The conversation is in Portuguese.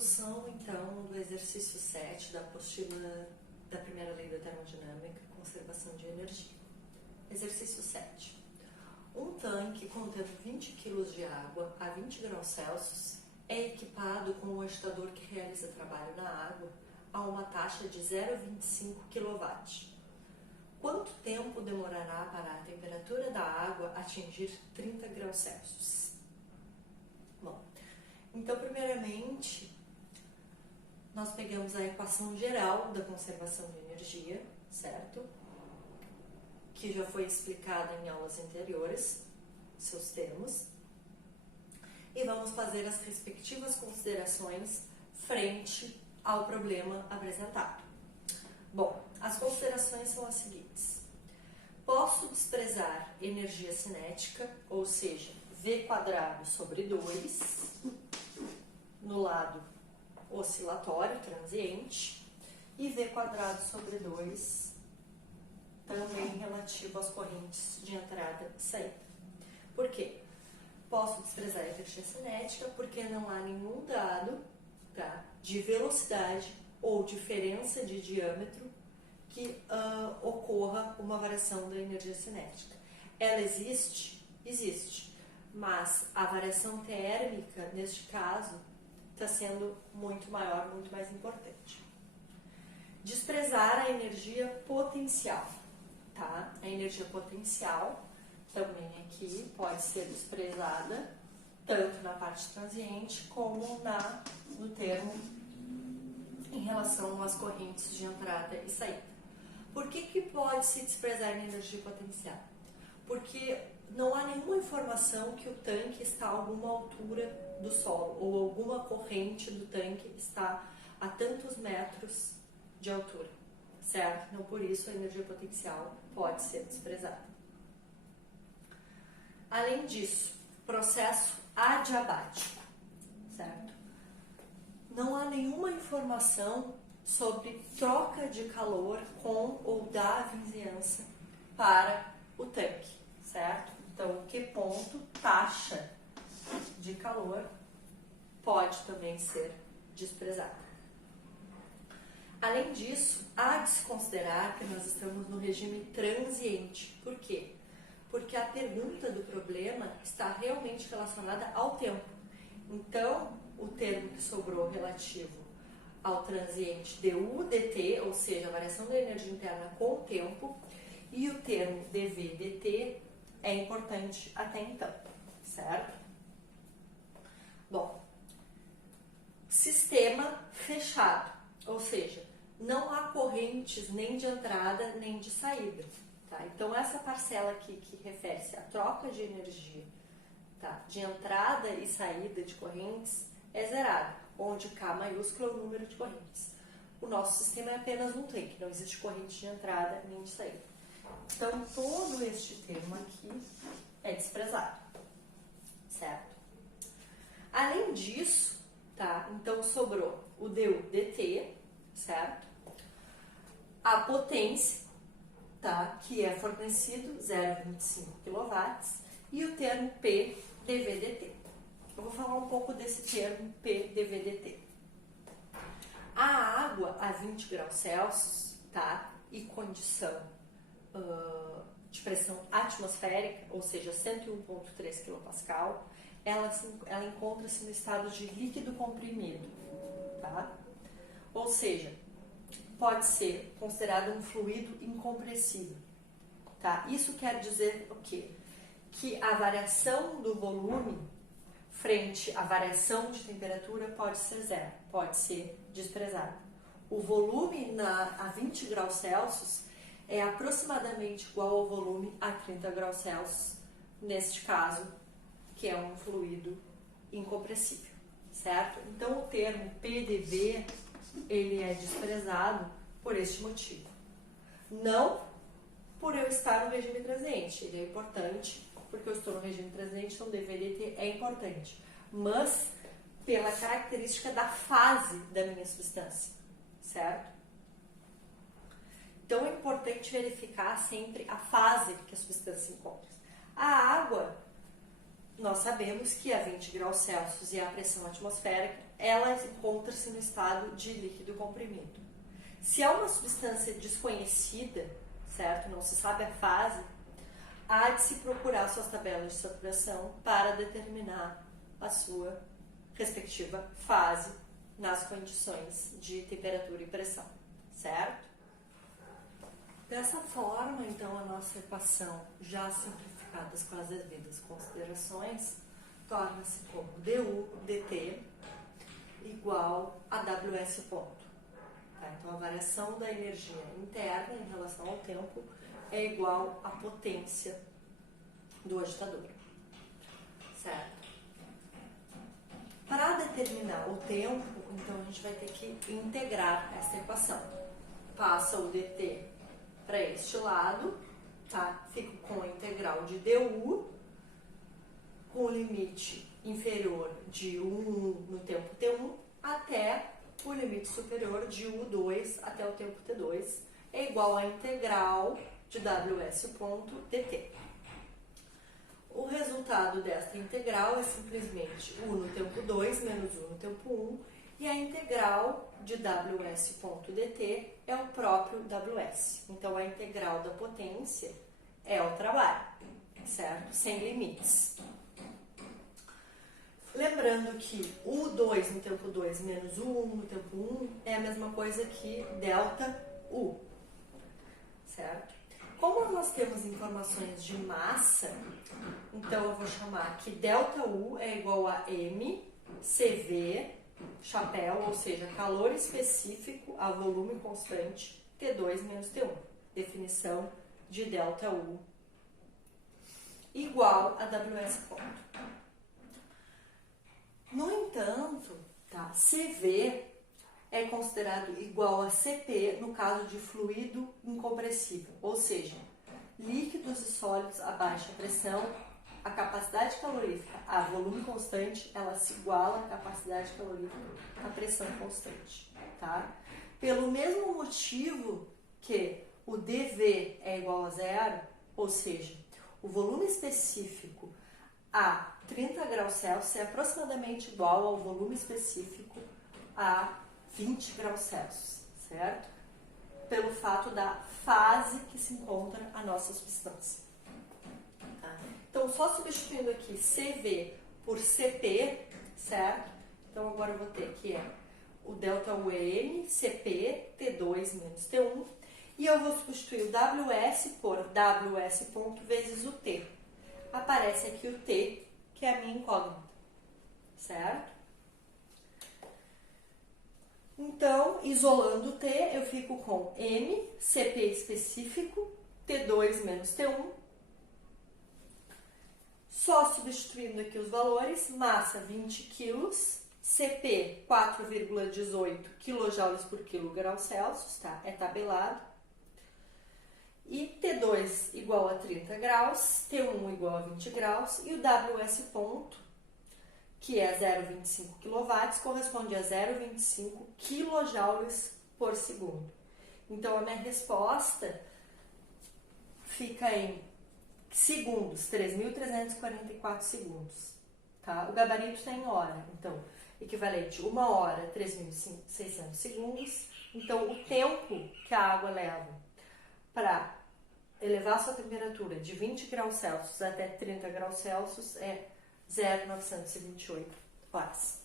Introdução, então, do exercício 7 da apostila da primeira lei da termodinâmica, conservação de energia. Exercício 7. Um tanque contendo 20 kg de água a 20 graus Celsius é equipado com um agitador que realiza trabalho na água a uma taxa de 0,25 kW. Quanto tempo demorará para a temperatura da água atingir 30 graus Celsius? Bom, então, primeiramente, nós pegamos a equação geral da conservação de energia, certo? Que já foi explicada em aulas anteriores, seus termos. E vamos fazer as respectivas considerações frente ao problema apresentado. Bom, as considerações são as seguintes. Posso desprezar energia cinética, ou seja, V² sobre 2, no lado oscilatório, transiente, e V² sobre 2, também relativo às correntes de entrada e saída. Por quê? Posso desprezar a energia cinética porque não há nenhum dado, tá, de velocidade ou diferença de diâmetro que ocorra uma variação da energia cinética. Ela existe? Existe. Mas a variação térmica, neste caso, está sendo muito maior, muito mais importante. Desprezar a energia potencial, tá? A energia potencial também aqui pode ser desprezada tanto na parte transiente como no termo em relação às correntes de entrada e saída. Por que pode se desprezar a energia potencial? Porque não há nenhuma informação que o tanque está a alguma altura do solo ou alguma corrente do tanque está a tantos metros de altura, certo? Então, por isso, a energia potencial pode ser desprezada. Além disso, processo adiabático, certo? Não há nenhuma informação sobre troca de calor com ou da vizinhança para o tanque, certo? Então, que ponto, taxa de calor, pode também ser desprezada. Além disso, há de se considerar que nós estamos no regime transiente. Por quê? Porque a pergunta do problema está realmente relacionada ao tempo. Então, o termo que sobrou relativo ao transiente du/dt, ou seja, a variação da energia interna com o tempo, e o termo dv/dt é importante até então, certo? Bom, sistema fechado, ou seja, não há correntes nem de entrada nem de saída, tá? Então, essa parcela aqui que refere-se à troca de energia, tá, de entrada e saída de correntes é zerada, onde K maiúsculo é o número de correntes. O nosso sistema é apenas um tanque, não existe corrente de entrada nem de saída. Então, todo este termo aqui é desprezado, certo? Além disso, tá? Então, sobrou o du/dt, certo? A potência, tá? Que é fornecido 0,25 kW, e o termo P dv/dt. Eu vou falar um pouco desse termo P dv/dt. A água a 20 graus Celsius, tá? E condição de pressão atmosférica, ou seja, 101,3 kPa, ela encontra-se no estado de líquido comprimido, tá? Ou seja, pode ser considerado um fluido incompressível, tá? Isso quer dizer o quê? Que a variação do volume frente à variação de temperatura pode ser zero, pode ser desprezado. O volume a 20 graus Celsius é aproximadamente igual ao volume a 30 graus Celsius, neste caso, que é um fluido incompressível, certo? Então, o termo PDV, ele é desprezado por este motivo. Não por eu estar no regime transiente, ele é importante, porque eu estou no regime transiente, então dv/dt é importante, mas pela característica da fase da minha substância, certo? Então, é importante verificar sempre a fase que a substância encontra. A água, nós sabemos que a 20 graus Celsius e a pressão atmosférica, ela encontra-se no estado de líquido comprimido. Se é uma substância desconhecida, certo? Não se sabe a fase, há de se procurar suas tabelas de saturação para determinar a sua respectiva fase nas condições de temperatura e pressão, certo? Dessa forma, então, a nossa equação, já simplificada com as devidas considerações, torna-se como du dt igual a ws ponto. Tá? Então, a variação da energia interna em relação ao tempo é igual à potência do agitador, certo? Para determinar o tempo, então a gente vai ter que integrar essa equação. Passa o dt para este lado, tá? Fico com a integral de du, com o limite inferior de u1 no tempo t1 até o limite superior de u2 até o tempo t2 é igual à integral de ws ponto dt. O resultado desta integral é simplesmente u no tempo 2 menos u no tempo 1 e a integral de ws ponto dt é o próprio ws. Então, a integral da potência é o trabalho, certo? Sem limites. Lembrando que u2 no tempo 2 menos u1 no tempo 1 é a mesma coisa que delta u, certo? Como nós temos informações de massa, então eu vou chamar que delta U é igual a M CV, chapéu, ou seja, calor específico a volume constante, T2 menos T1. Definição de delta U igual a WS ponto. No entanto, tá, CV é considerado igual a CP no caso de fluido incompressível, ou seja, líquidos e sólidos a baixa pressão, a capacidade calorífica a volume constante, ela se iguala à capacidade calorífica a pressão constante, tá? Pelo mesmo motivo que o dV é igual a zero, ou seja, o volume específico a 30 graus Celsius é aproximadamente igual ao volume específico a 20 graus Celsius, certo? Pelo fato da fase que se encontra a nossa substância. Tá? Então, só substituindo aqui CV por CP, certo? Então, agora eu vou ter que é o delta U é M, CP, T2 menos T1, e eu vou substituir o WS por WS ponto vezes o T. Aparece aqui o T, que é a minha incógnita, certo? Então, isolando o T, eu fico com M, CP específico, T2 menos T1. Só substituindo aqui os valores, massa 20 kg, CP 4,18 kJ por kg Celsius, tá? É tabelado. E T2 igual a 30 graus, T1 igual a 20 graus e o WS ponto, que é 0,25 kW, corresponde a 0,25 kJ por segundo. Então, a minha resposta fica em segundos, 3.344 segundos. Tá? O gabarito está em hora, então, equivalente 1 hora, 3.600 segundos. Então, o tempo que a água leva para elevar sua temperatura de 20 graus Celsius até 30 graus Celsius é 0,928 horas.